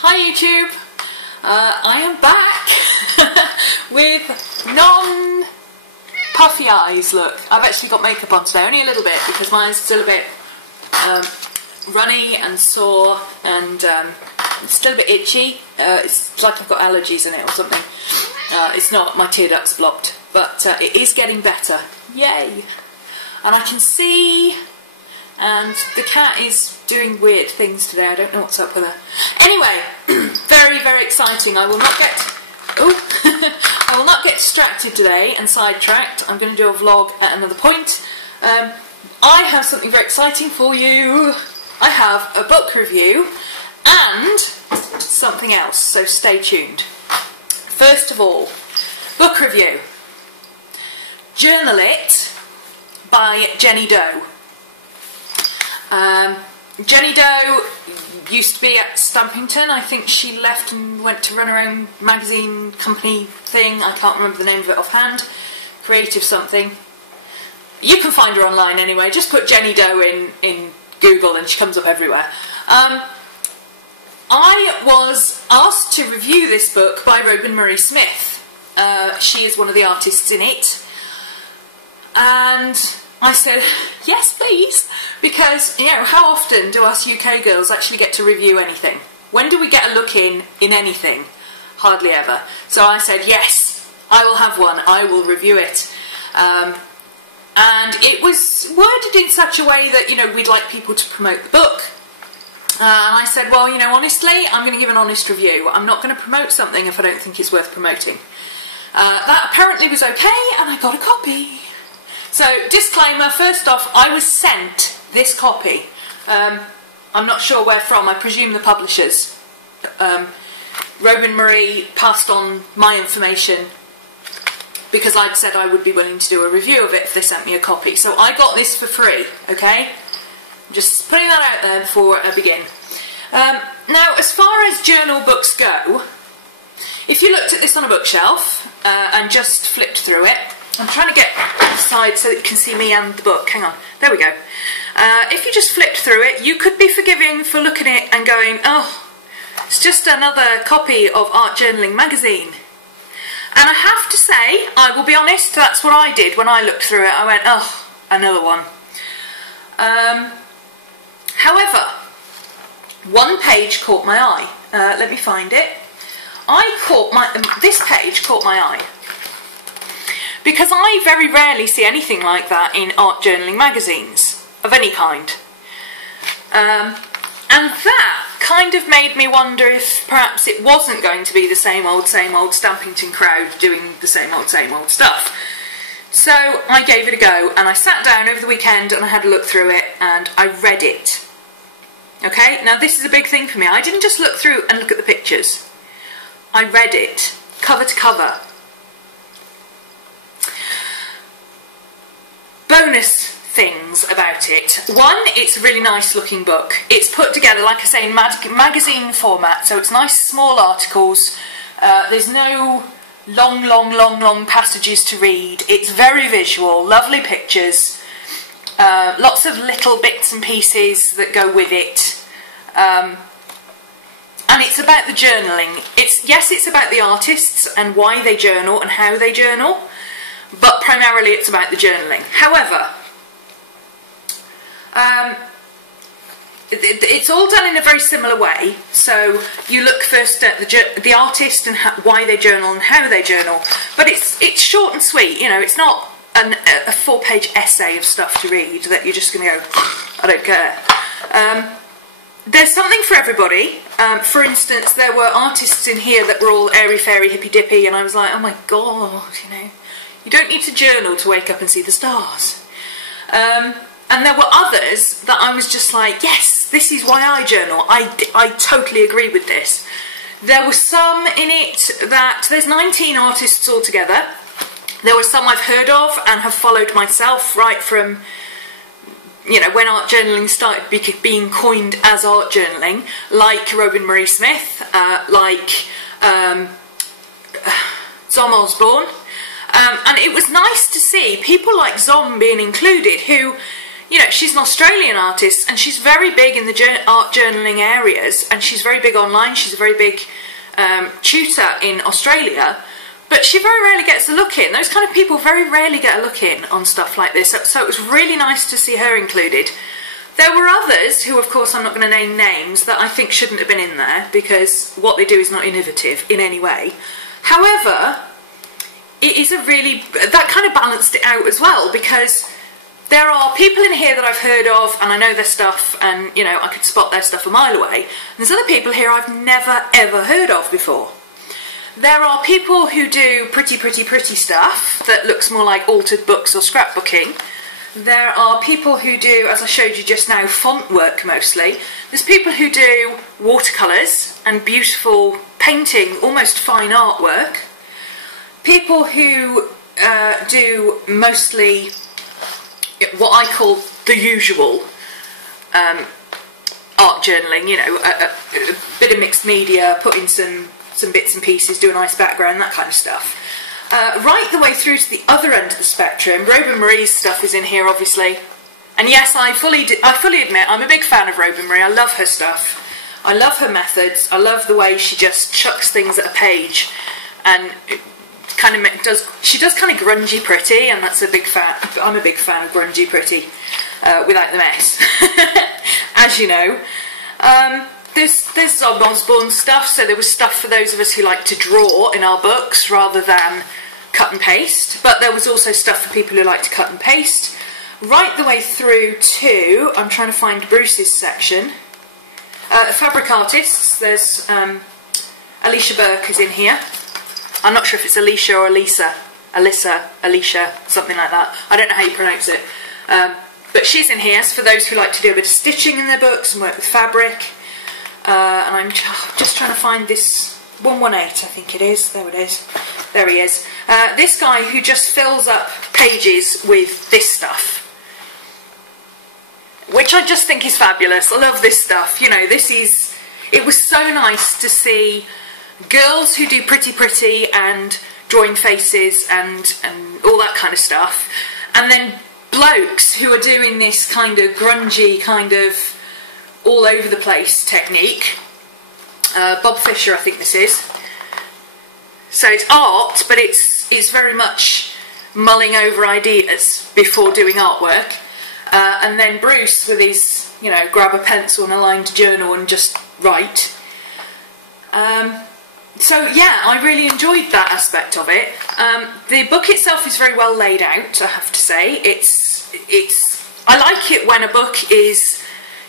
Hi YouTube, I am back with non-puffy eyes. Look, I've actually got makeup on today, only a little bit because mine's still a bit runny and sore and it's still a bit itchy. It's like I've got allergies in it or something. It's not, my tear duct's blocked, but it is getting better. Yay! And I can see, and the cat is doing weird things today. I don't know what's up with her. Anyway, very, very exciting. I will not get I will not get distracted today and sidetracked. I'm going to do a vlog at another point. I have something very exciting for you. I have a book review and something else, so stay tuned. First of all, book review. Journal It by Jenny Doh. Jenny Doh used to be at Stampington. I think she left and went to run her own magazine company thing. I can't remember the name of it offhand. Creative something. You can find her online anyway. Just put Jenny Doh in Google and she comes up everywhere. I was asked to review this book by Roben-Marie Smith. She is one of the artists in it. And I said, yes please, because, you know, how often do us UK girls actually get to review anything? When do we get a look in anything? Hardly ever. So I said, yes, I will have one, I will review it. And it was worded in such a way that, you know, we'd like people to promote the book. And I said, well, you know, honestly, I'm going to give an honest review. I'm not going to promote something if I don't think it's worth promoting. That apparently was okay, and I got a copy. So, disclaimer, first off, I was sent this copy. I'm not sure where from, I presume the publishers. Roben-Marie passed on my information because I'd said I would be willing to do a review of it if they sent me a copy. So I got this for free, okay? Just putting that out there before I begin. Now, as far as journal books go, if you looked at this on a bookshelf and just flipped through it, I'm trying to get aside so that you can see me and the book. Hang on. There we go. If you just flipped through it, you could be forgiving for looking at it and going, oh, it's just another copy of Art Journaling magazine. And I have to say, I will be honest, that's what I did when I looked through it. I went, oh, another one. However, one page caught my eye. Let me find it. This page caught my eye. Because I very rarely see anything like that in art journaling magazines of any kind. And that kind of made me wonder if perhaps it wasn't going to be the same old Stampington crowd doing the same old stuff. So I gave it a go and I sat down over the weekend and I had a look through it and I read it. Okay, now this is a big thing for me. I didn't just look through and look at the pictures. I read it, cover to cover. Bonus things about it. One, it's a really nice looking book. It's put together, like I say, in magazine format, so it's nice small articles. There's no long passages to read. It's very visual, lovely pictures, lots of little bits and pieces that go with it. And it's about the journaling. Yes, it's about the artists and why they journal and how they journal, but primarily it's about the journaling. However, it's all done in a very similar way. So you look first at the artist and why they journal and how they journal, but it's short and sweet. You know, it's not a 4-page essay of stuff to read that you're just going to go, I don't care. There's something for everybody. For instance, there were artists in here that were all airy-fairy, hippy-dippy, and I was like, oh my god, you know, you don't need to journal to wake up and see the stars. And there were others that I was just like, yes, this is why I journal. I totally agree with this. There were some in it that, there's 19 artists altogether. There were some I've heard of and have followed myself right from, you know, when art journaling started being coined as art journaling, like Roben-Marie Smith, like Zom Osborne. And it was nice to see people like Zom being included who, you know, she's an Australian artist, and she's very big in the art journaling areas, and she's very big online. She's a very big tutor in Australia, but she very rarely gets a look in. Those kind of people very rarely get a look in on stuff like this, so it was really nice to see her included. There were others who, of course, I'm not going to name names, that I think shouldn't have been in there, because what they do is not innovative in any way. However, it is a really, that kind of balanced it out as well, because there are people in here that I've heard of, and I know their stuff, and, you know, I could spot their stuff a mile away. And there's other people here I've never, ever heard of before. There are people who do pretty stuff that looks more like altered books or scrapbooking. There are people who do, as I showed you just now, font work mostly. There's people who do watercolours and beautiful painting, almost fine artwork. People who do mostly what I call the usual art journaling, you know, a bit of mixed media, put in some bits and pieces, do a nice background, that kind of stuff. Right the way through to the other end of the spectrum, Roben-Marie's stuff is in here, obviously. And yes, I fully admit I'm a big fan of Roben-Marie. I love her stuff. I love her methods. I love the way she just chucks things at a page, and it kind of she does kind of grungy pretty, and that's a big fan. I'm a big fan of grungy pretty, without the mess, as you know. There's Osborne stuff, so there was stuff for those of us who like to draw in our books rather than cut and paste, but there was also stuff for people who like to cut and paste. Right the way through to, I'm trying to find Bruce's section, fabric artists. There's Alicia Burke is in here. I'm not sure if it's Alicia or Alicia, something like that. I don't know how you pronounce it, but she's in here. So for those who like to do a bit of stitching in their books and work with fabric. And I'm just trying to find this 118, I think it is. There it is. There he is. This guy who just fills up pages with this stuff, which I just think is fabulous. I love this stuff. You know, it was so nice to see girls who do pretty and drawing faces and all that kind of stuff, and then blokes who are doing this kind of grungy, kind of all over the place technique. Bob Fisher, I think this is. So it's art, but it's very much mulling over ideas before doing artwork. And then Bruce with his, you know, grab a pencil and a lined journal and just write. So yeah, I really enjoyed that aspect of it. The book itself is very well laid out, I have to say. I like it when a book is,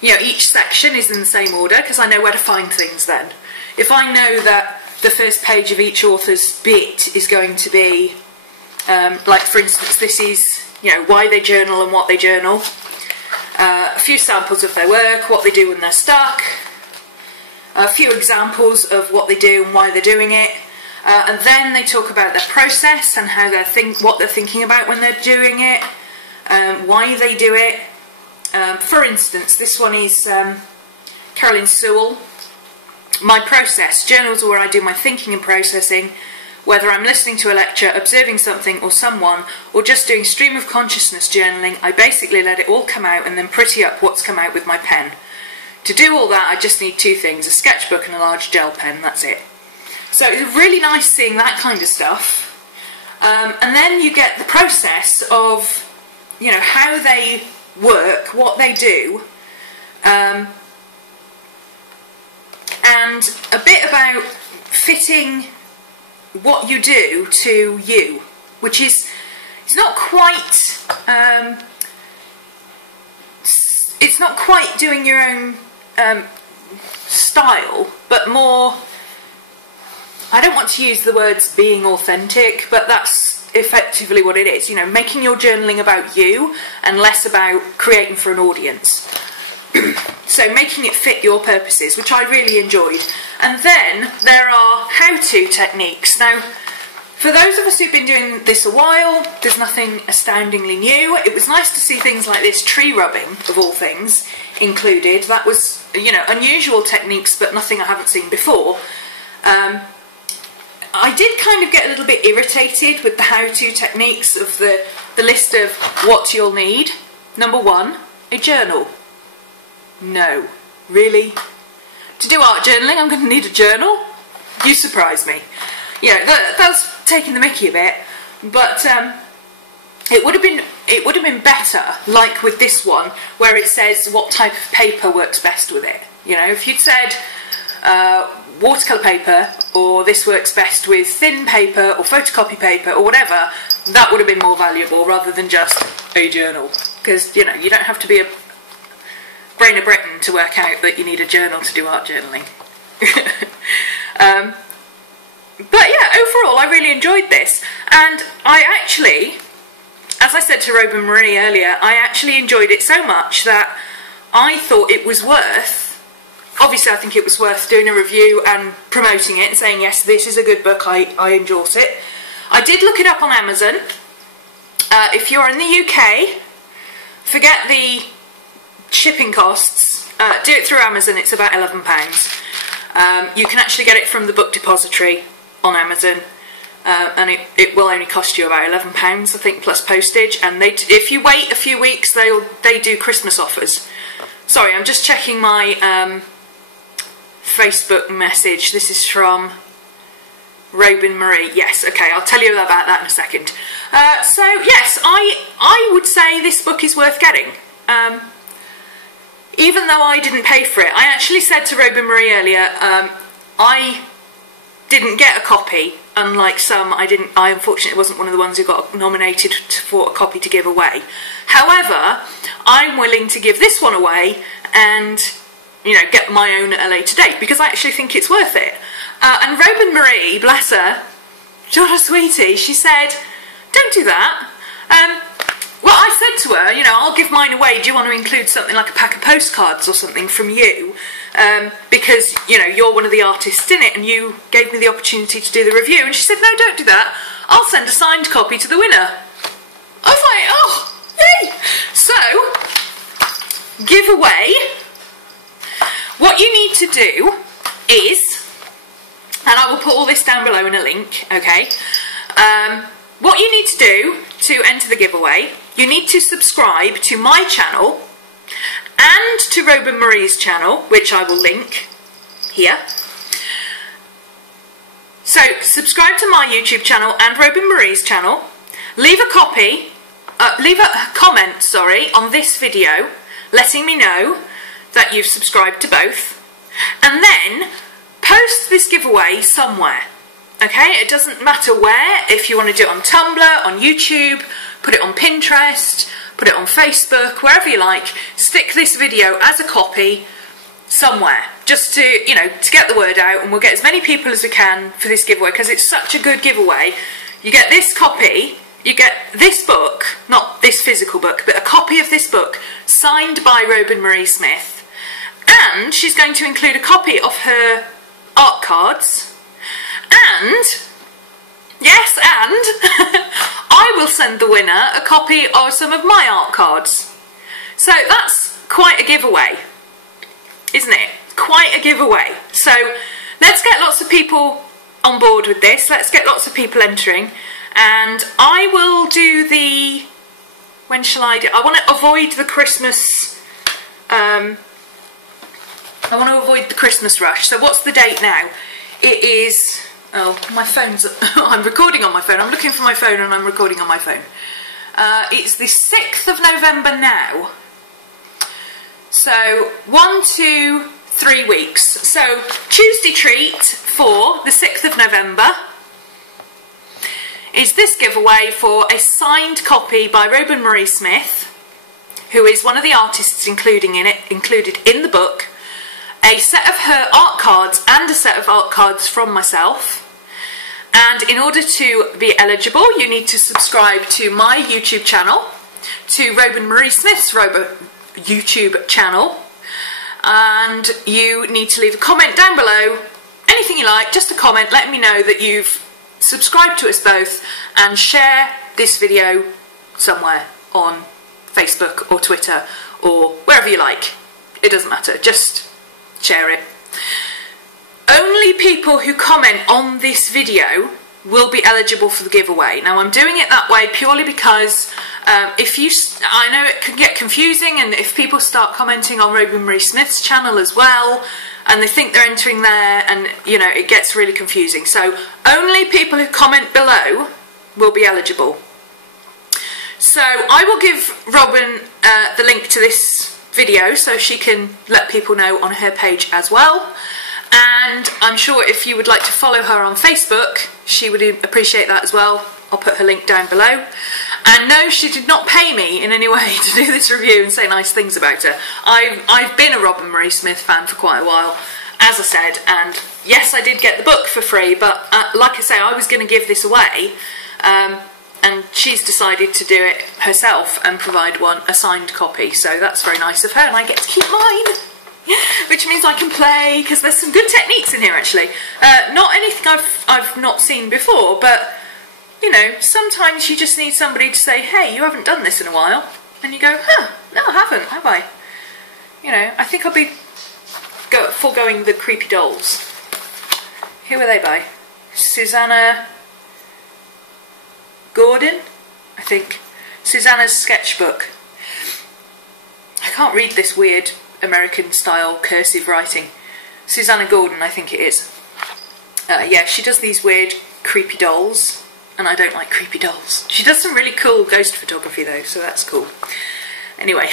you know, each section is in the same order, because I know where to find things then. If I know that the first page of each author's bit is going to be, like for instance, this is, you know, why they journal and what they journal, a few samples of their work, what they do when they're stuck, a few examples of what they do and why they're doing it, and then they talk about their process and how what they're thinking about when they're doing it, why they do it. For instance, this one is Carolyn Sewell. My process. Journals are where I do my thinking and processing, whether I'm listening to a lecture, observing something or someone, or just doing stream of consciousness journaling. I basically let it all come out and then pretty up what's come out with my pen. To do all that, I just need two things, a sketchbook and a large gel pen, that's it. So it's really nice seeing that kind of stuff. And then you get the process of, you know, how they work, what they do, and a bit about fitting what you do to you, which is, it's not quite doing your own style, but more, I don't want to use the words being authentic, but that's effectively what it is, you know, making your journaling about you and less about creating for an audience. So making it fit your purposes, which I really enjoyed. And then there are how-to techniques. Now, for those of us who've been doing this a while, there's nothing astoundingly new. It was nice to see things like this, tree rubbing, of all things, included. That was, you know, unusual techniques, but nothing I haven't seen before. I did kind of get a little bit irritated with the how-to techniques of the list of what you'll need. Number one, a journal? No. Really? To do art journaling, I'm going to need a journal? You surprise me. Yeah, that's taking the mickey a bit, but it would have been better, like with this one, where it says what type of paper works best with it. You know, if you'd said watercolour paper, or this works best with thin paper or photocopy paper or whatever, that would have been more valuable rather than just a journal. Because, you know, you don't have to be a brain of Britain to work out that you need a journal to do art journaling. But yeah, overall I really enjoyed this, and I actually, as I said to Roben-Marie earlier, I actually enjoyed it so much that I thought it was worth, obviously I think it was worth doing a review and promoting it and saying yes, this is a good book, I endorse it. I did look it up on Amazon. If you're in the UK, forget the shipping costs, do it through Amazon, it's about £11. You can actually get it from the Book Depository on Amazon, and it will only cost you about £11, I think, plus postage, and if you wait a few weeks they do Christmas offers. Sorry, I'm just checking my Facebook message. This is from Roben-Marie. Yes, okay, I'll tell you about that in a second. So yes, I would say this book is worth getting. Even though I didn't pay for it, I actually said to Roben-Marie earlier, I didn't get a copy, unlike some. I unfortunately wasn't one of the ones who got nominated for a copy to give away. However, I'm willing to give this one away and, you know, get my own at a later date, because I actually think it's worth it. And Roben-Marie, bless her, what a sweetie, she said, don't do that. Well, I said to her, you know, I'll give mine away. Do you want to include something like a pack of postcards or something from you? Because, you know, you're one of the artists in it and you gave me the opportunity to do the review. And she said, no, don't do that. I'll send a signed copy to the winner. I was like, oh, yay! So, giveaway. What you need to do is, and I will put all this down below in a link, okay? What you need to do to enter the giveaway, you need to subscribe to my channel and to Roben-Marie's channel, which I will link here. So subscribe to my YouTube channel and Roben-Marie's channel. Leave a comment, on this video, letting me know that you've subscribed to both, and then post this giveaway somewhere. Okay, it doesn't matter where. If you want to do it on Tumblr, on YouTube, put it on Pinterest, put it on Facebook, wherever you like, stick this video as a copy somewhere, just to, you know, to get the word out, and we'll get as many people as we can for this giveaway, because it's such a good giveaway. You get this copy, you get this book, not this physical book, but a copy of this book signed by Roben-Marie Smith, and she's going to include a copy of her art cards. And, yes, and I will send the winner a copy of some of my art cards. So that's quite a giveaway, isn't it? Quite a giveaway. So let's get lots of people on board with this. Let's get lots of people entering. And I will do the... When shall I do? I want to avoid the Christmas... I want to avoid the Christmas rush. So what's the date now? It is... Oh, my phone's... I'm recording on my phone. I'm looking for my phone and I'm recording on my phone. It's the 6th of November now. So, 1, 2, 3 weeks. So, Tuesday treat for the 6th of November is this giveaway for a signed copy by Roben-Marie Smith, who is one of the artists included in the book, a set of her art cards and a set of art cards from myself. And in order to be eligible, you need to subscribe to my YouTube channel, to Roben-Marie Smith's YouTube channel, and you need to leave a comment down below, anything you like, just a comment, let me know that you've subscribed to us both, and share this video somewhere on Facebook or Twitter or wherever you like. It doesn't matter, just share it. Only people who comment on this video will be eligible for the giveaway. Now I'm doing it that way purely because I know it can get confusing, and if people start commenting on Roben-Marie Smith's channel as well, and they think they're entering there, and you know, it gets really confusing. So only people who comment below will be eligible. So I will give Robin the link to this video so she can let people know on her page as well. And I'm sure if you would like to follow her on Facebook, she would appreciate that as well. I'll put her link down below. And no, she did not pay me in any way to do this review and say nice things about her. I've been a Roben-Marie Smith fan for quite a while, as I said, and yes, I did get the book for free, but like I say, I was going to give this away, and she's decided to do it herself and provide a signed copy, so that's very nice of her, and I get to keep mine. Which means I can play, because there's some good techniques in here actually. Not anything I've not seen before, but you know, sometimes you just need somebody to say, hey, you haven't done this in a while, and you go, huh, no I haven't, have I? You know, I think I'll be foregoing the creepy dolls. Who are they by? Susanna Gordon, I think. Susanna's sketchbook. I can't read this weird American style cursive writing. Susanna Gordon, I think it is. Yeah, she does these weird creepy dolls, and I don't like creepy dolls. She does some really cool ghost photography though, so that's cool. Anyway,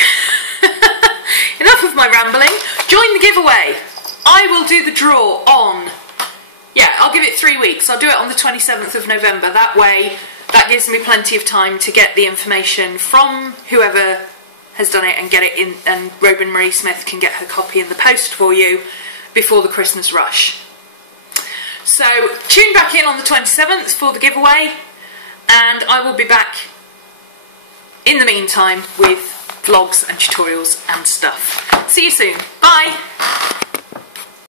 enough of my rambling. Join the giveaway. I will do the draw on, yeah, I'll give it 3 weeks. I'll do it on the 27th of November. That way, that gives me plenty of time to get the information from whoever has done it and get it in, and Roben-Marie Smith can get her copy in the post for you before the Christmas rush. So tune back in on the 27th for the giveaway, and I will be back in the meantime with vlogs and tutorials and stuff. See you soon. Bye!